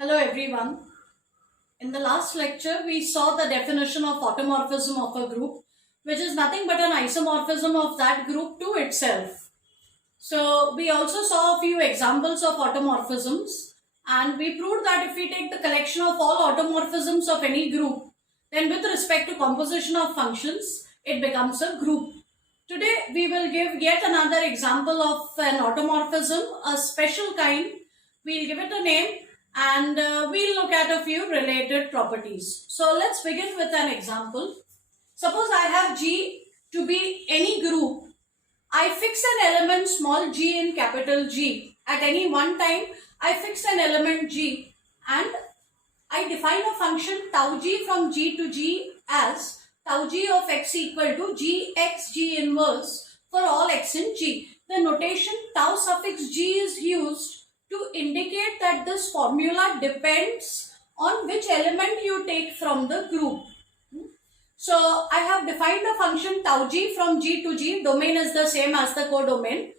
Hello everyone. In the last lecture, we saw the definition of automorphism of a group, which is nothing but an isomorphism of that group to itself. So we also saw a few examples of automorphisms, and we proved that if we take the collection of all automorphisms of any group, then with respect to composition of functions, it becomes a group. Today, we will give yet another example of an automorphism, a special kind. We'll give it a name and we'll look at a few related properties. So let's begin with an example. Suppose I have G to be any group. I fix an element small g in capital G. At any one time, I fix an element G and I define a function tau G from G to G as tau G of x equal to Gx G inverse for all x in G. The notation tau suffix G is used to indicate that this formula depends on which element you take from the group. So I have defined a function tau G from G to G. Domain is the same as the codomain.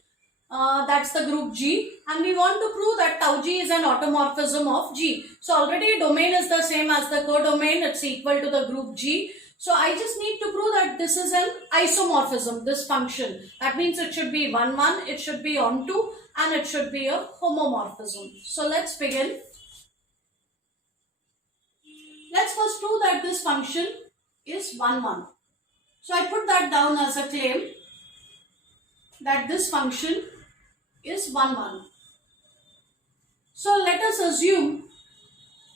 That's the group G, and we want to prove that tau G is an automorphism of G. So already domain is the same as the codomain, it's equal to the group G. So I just need to prove that this is an isomorphism, this function. That means it should be 1, 1, it should be onto, and it should be a homomorphism. So let's begin. Let's first prove that this function is 1, 1. So I put that down as a claim that this function is 1, 1. So let us assume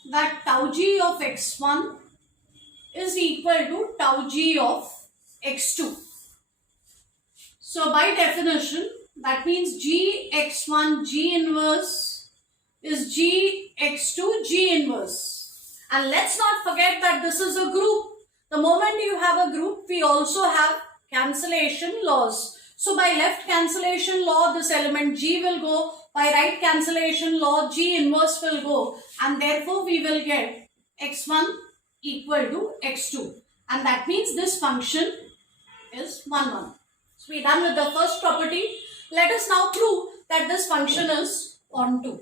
that tau G of x1 is equal to tau G of x2. So by definition, that means Gx1 G inverse is Gx2 G inverse. And let's not forget that this is a group. The moment you have a group, we also have cancellation laws. So by left cancellation law, this element G will go. By right cancellation law, G inverse will go. And therefore, we will get x1 equal to x2. And that means this function is 1, 1. So we are done with the first property. Let us now prove that this function is onto.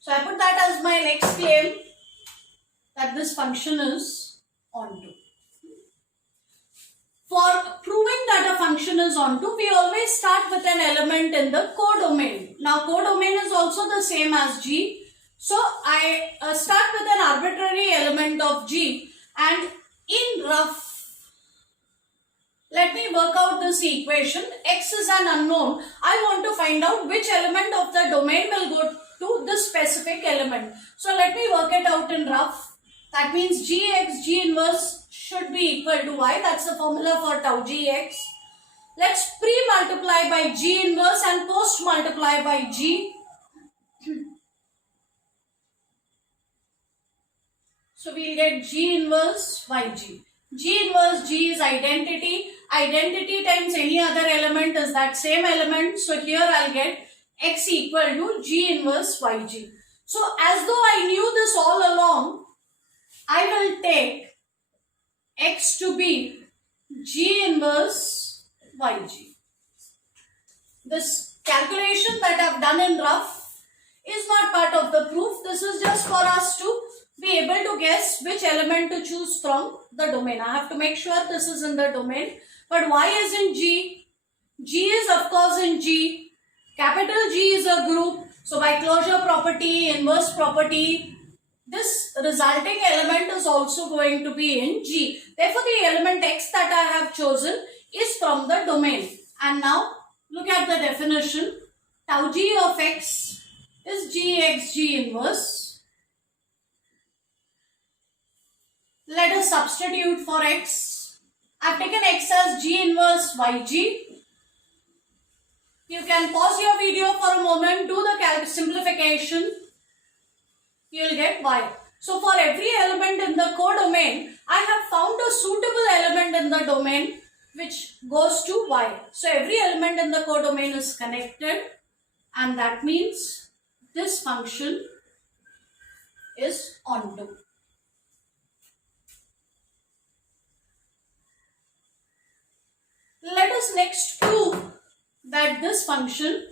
So I put that as my next claim that this function is onto. For proving that a function is onto, we always start with an element in the codomain. Now codomain is also the same as G. So I start with an arbitrary element of G, and in rough, let me work out this equation. X is an unknown. I want to find out which element of the domain will go to this specific element. So let me work it out in rough. That means Gx G inverse should be equal to y. That's the formula for tau Gx. Let's pre-multiply by G inverse and post-multiply by G. So we'll get G inverse Yg. G inverse G is identity. Identity times any other element is that same element. So here I'll get x equal to G inverse Yg. So as though I knew this all along, I will take x to be G inverse Yg. This calculation that I've done in rough is not part of the proof. This is just for us to be able to guess which element to choose from the domain. I have to make sure this is in the domain. But y is in G. G is of course in G. Capital G is a group. So by closure property, inverse property, this resulting element is also going to be in G. Therefore, the element x that I have chosen is from the domain. And now look at the definition. Tau G of x is Gx G inverse. Let us substitute for x. I have taken x as G inverse Yg. You can pause your video for a moment, do the simplification. You will get y. So for every element in the codomain, I have found a suitable element in the domain which goes to y. So every element in the codomain is connected, and that means this function is onto. Let us next prove that this function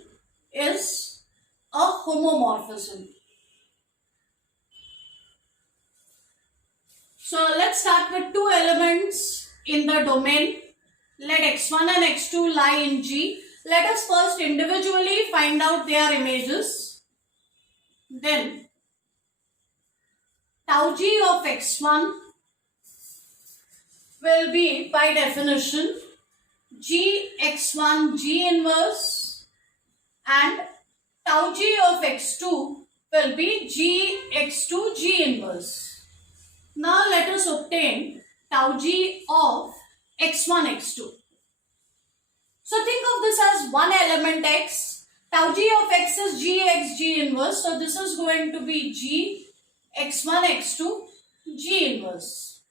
is a homomorphism. So let's start with two elements in the domain. Let x1 and x2 lie in G. Let us first individually find out their images. Then tau G of x1 will be, by definition, G x1 G inverse, and tau G of x2 will be G x2 G inverse. Now let us obtain tau G of x1 x2. So think of this as one element x. Tau G of x is G x G inverse. So this is going to be G x1 x2 G inverse.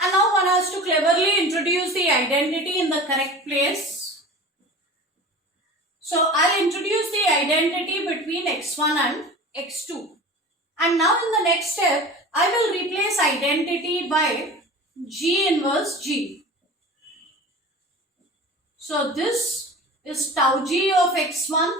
And now one has to cleverly introduce the identity in the correct place. So I'll introduce the identity between x1 and x2. And now in the next step, I will replace identity by G inverse G. So this is tau G of x1,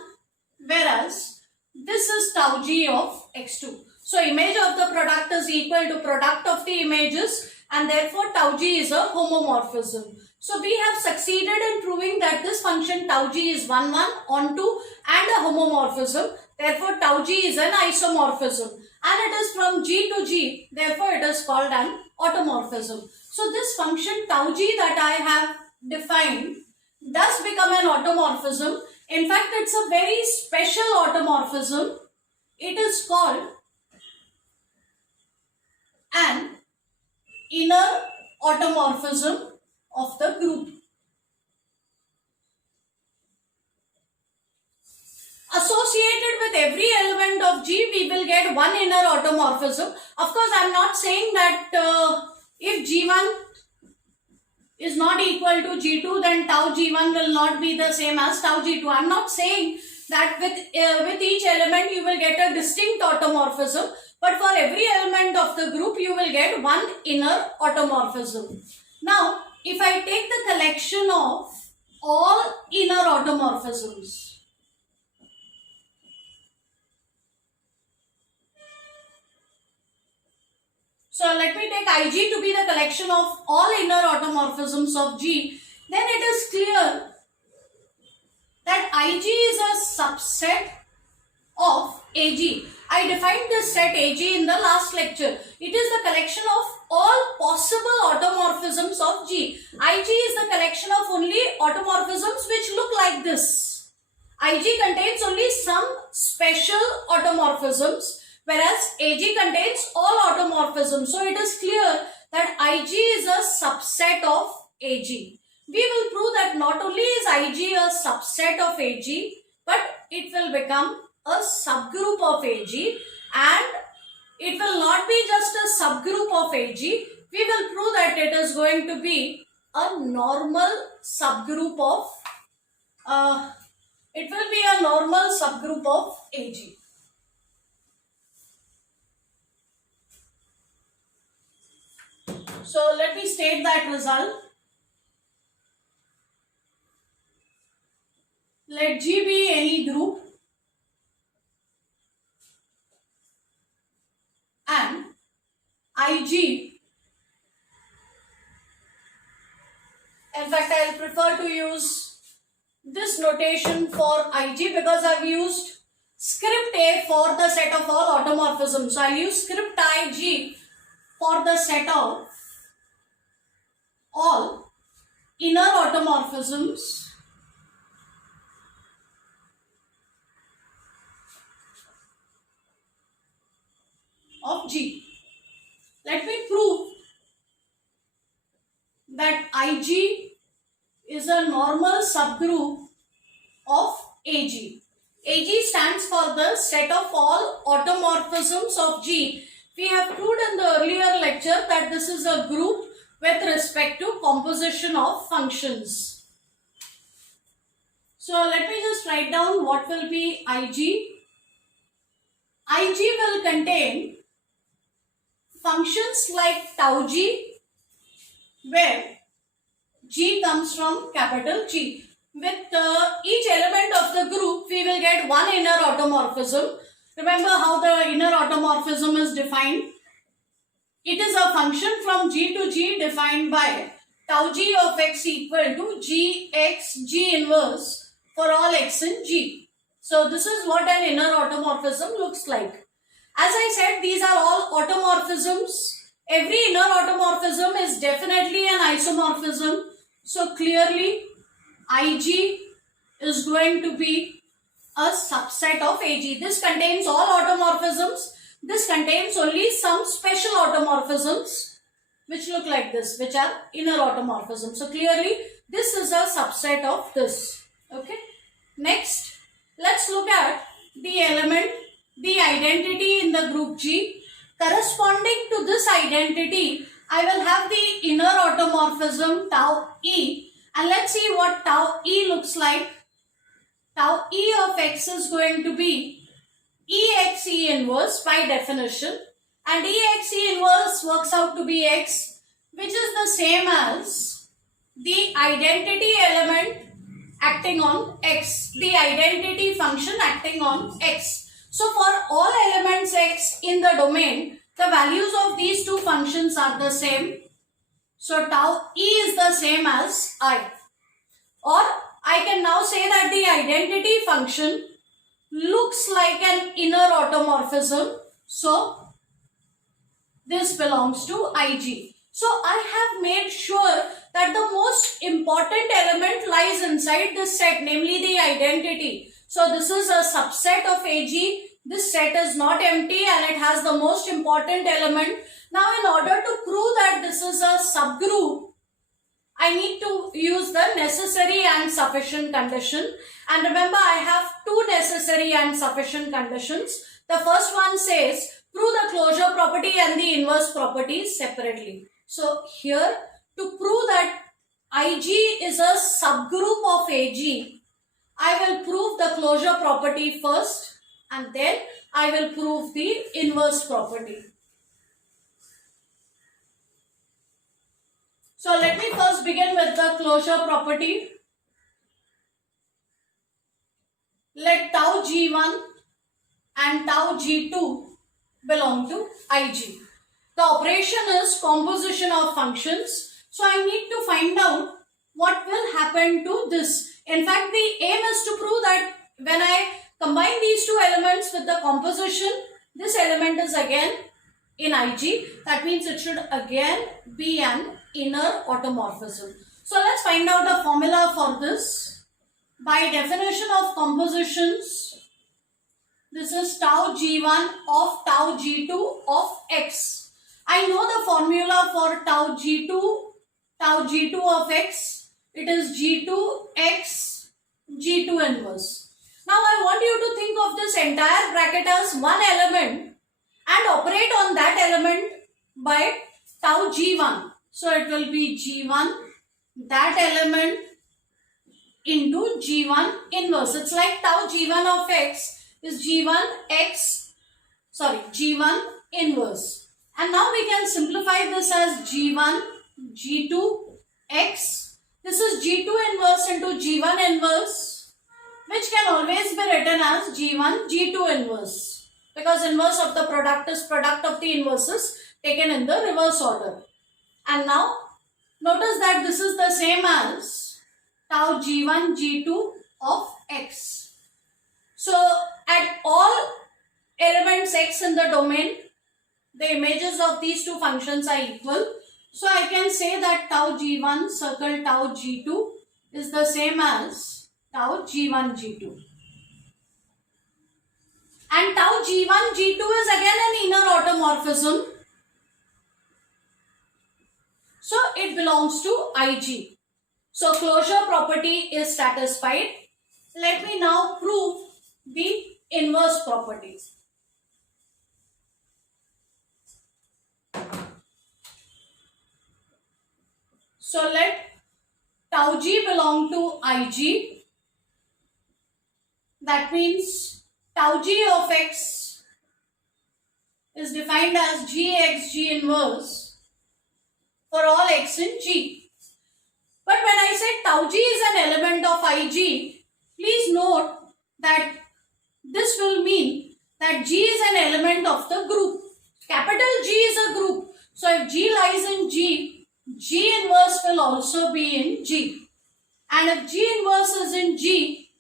whereas this is tau G of x2. So image of the product is equal to product of the images, and therefore tau G is a homomorphism. So we have succeeded in proving that this function tau G is 1, 1, on 2 and a homomorphism. Therefore tau G is an isomorphism, and it is from G to G. Therefore it is called an automorphism. So this function tau G that I have defined does become an automorphism. In fact, it's a very special automorphism. It is called an inner automorphism of the group. Associated with every element of G, we will get one inner automorphism. Of course, I am not saying that if G1 is not equal to G2, then tau G1 will not be the same as tau G2. I am not saying that with each element you will get a distinct automorphism, but for every element of the group you will get one inner automorphism. Now, if I take the collection of all inner automorphisms, so let me take Ig to be the collection of all inner automorphisms of G, then it is clear that Ig is a subset of Ag. I defined this set Ag in the last lecture. It is the collection of all possible automorphisms of G. Ig is the collection of only automorphisms which look like this. Ig contains only some special automorphisms, whereas Ag contains all automorphisms. So it is clear that Ig is a subset of Ag. We will prove that not only is Ig a subset of Ag, but it will become a subgroup of Ag, and it will not be just a subgroup of Ag. We will prove that it is going to be a normal subgroup of Ag. So let me state that result. Let G be any group and Ig, in fact I will prefer to use this notation for Ig because I have used script A for the set of all automorphisms. So I will use script Ig for the set of all inner automorphisms of G. Let me prove that Ig is a normal subgroup of Ag. Ag stands for the set of all automorphisms of G. We have proved in the earlier lecture that this is a group with respect to composition of functions. So let me just write down what will be Ig. Ig will contain functions like tau G, where G comes from capital G. with each element of the group, we will get one inner automorphism. Remember how the inner automorphism is defined? It is a function from G to G defined by tau G of x equal to Gx G inverse for all x in G. So this is what an inner automorphism looks like. As I said, these are all automorphisms. Every inner automorphism is definitely an isomorphism. So clearly Ig is going to be a subset of Ag. This contains all automorphisms. This contains only some special automorphisms which look like this, which are inner automorphisms. So clearly this is a subset of this. Okay. Next, let's look at the element, the identity in the group G. Corresponding to this identity, I will have the inner automorphism tau E, and let's see what tau E looks like. Tau E of x is going to be Ex E inverse by definition, and Ex E inverse works out to be x, which is the same as the identity element acting on x, the identity function acting on x. So for all elements x in the domain, the values of these two functions are the same. So tau E is the same as I. Or I can now say that the identity function looks like an inner automorphism. So this belongs to Ig. So I have made sure that the most important element lies inside this set, namely the identity. So this is a subset of Ag. This set is not empty and it has the most important element. Now in order to prove that this is a subgroup, I need to use the necessary and sufficient condition. And remember, I have two necessary and sufficient conditions. The first one says, prove the closure property and the inverse properties separately. So here, to prove that Ig is a subgroup of Ag, I will prove the closure property first and then I will prove the inverse property. So let me first begin with the closure property. Let tau G1 and tau G2 belong to Ig. The operation is composition of functions. So I need to find out what will happen to this. In fact, the aim is to prove that when I combine these two elements with the composition, this element is again in Ig. That means it should again be an inner automorphism. So let's find out a formula for this. By definition of compositions, this is tau G1 of tau G2 of x. I know the formula for tau G2 of x. It is G2x G2 inverse. Now I want you to think of this entire bracket as one element and operate on that element by tau G1. So it will be G1, that element into G1 inverse. It's like tau G1 of x is G1 inverse. And now we can simplify this as G1, G2, x. This is G2 inverse into G1 inverse, which can always be written as G1, G2 inverse. Because inverse of the product is product of the inverses taken in the reverse order. And now notice that this is the same as tau G1, G2 of x. So at all elements x in the domain, the images of these two functions are equal. So I can say that tau G1 circle tau G2 is the same as tau G1, G2. And tau G1, G2 is again an inner automorphism. So it belongs to Ig. So closure property is satisfied. Let me now prove the inverse properties. So let tau G belong to Ig. That means tau G of x is defined as Gx G inverse for all x in G. But when I say tau g is an element of Ig, please note that this will mean that G is an element of the group. Capital G is a group. So if G lies in G, G inverse will also be in G. And if G inverse is in G,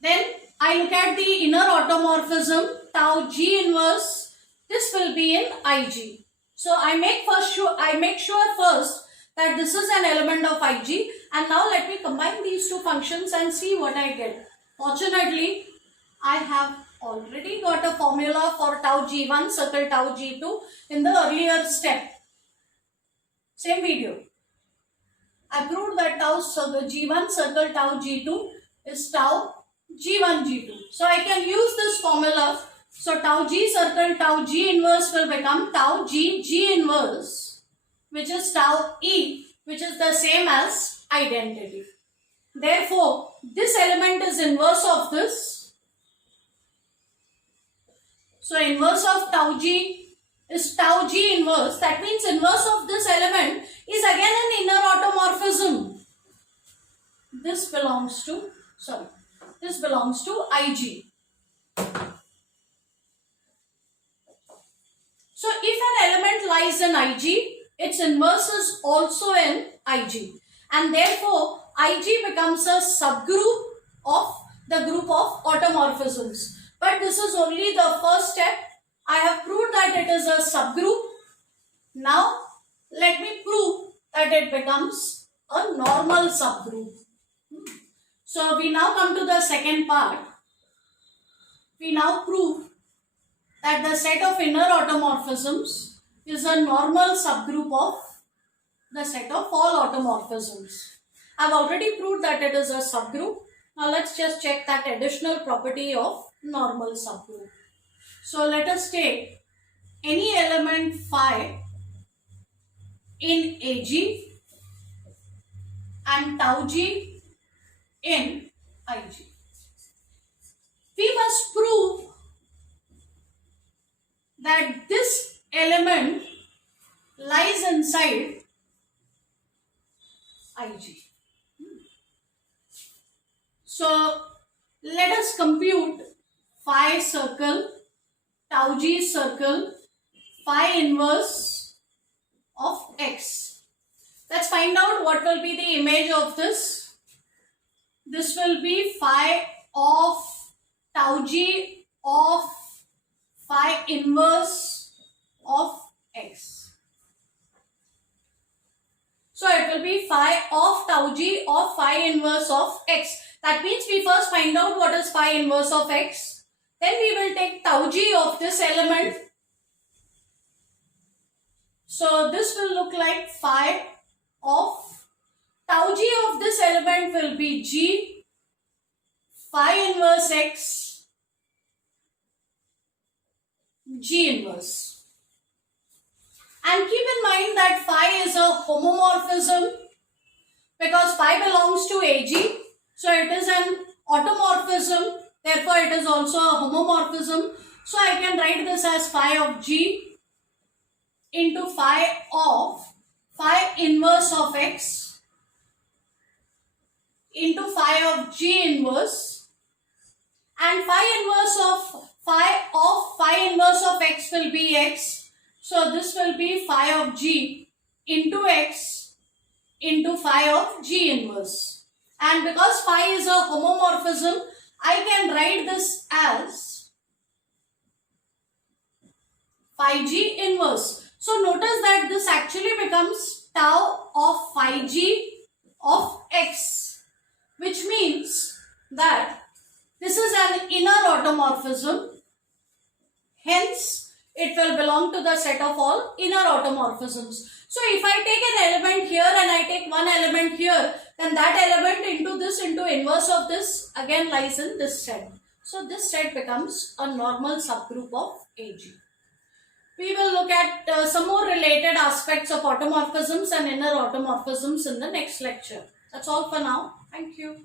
then I look at the inner automorphism, tau G inverse, this will be in Ig. So I make sure first that this is an element of Ig, and now let me combine these two functions and see what I get. Fortunately, I have already got a formula for tau G1 circle tau G2 in the earlier step. Same video. I proved that tau G1 circle tau G2 is tau G1 G2. So I can use this formula. So tau G circle tau G inverse will become tau G G inverse, which is tau E, which is the same as identity. Therefore, this element is inverse of this. So inverse of tau G is tau G inverse. That means inverse of this element is again an inner automorphism. This belongs to Ig. So if an element lies in Ig, its inverse is also in Ig. And therefore, Ig becomes a subgroup of the group of automorphisms. But this is only the first step. I have proved that it is a subgroup. Now, let me prove that it becomes a normal subgroup. So, we now come to the second part. We now prove that the set of inner automorphisms is a normal subgroup of the set of all automorphisms. I have already proved that it is a subgroup. Now, let's just check that additional property of normal subgroup. So let us take any element phi in Ag and tau G in Ig. We must prove that this element lies inside Ig. So let us compute phi circle, tau G circle, phi inverse of X. Let's find out what will be the image of this. This will be phi of tau G of phi inverse of X. So it will be phi of tau G of phi inverse of X. That means we first find out what is phi inverse of X. Then we will take tau G of this element. So this will look like phi of tau G of this element will be G phi inverse X G inverse. And keep in mind that phi is a homomorphism because phi belongs to Ag. So it is an automorphism. Therefore, it is also a homomorphism. So I can write this as phi of G into phi of phi inverse of X into phi of G inverse, and phi inverse of X will be X. So this will be phi of G into X into phi of G inverse. And because phi is a homomorphism, I can write this as phi G inverse. So notice that this actually becomes tau of phi G of X, which means that this is an inner automorphism. Hence, it will belong to the set of all inner automorphisms. So if I take an element here and I take one element here, then that element into inverse of this again lies in this set. So this set becomes a normal subgroup of Ag. We will look at some more related aspects of automorphisms and inner automorphisms in the next lecture. That's all for now. Thank you.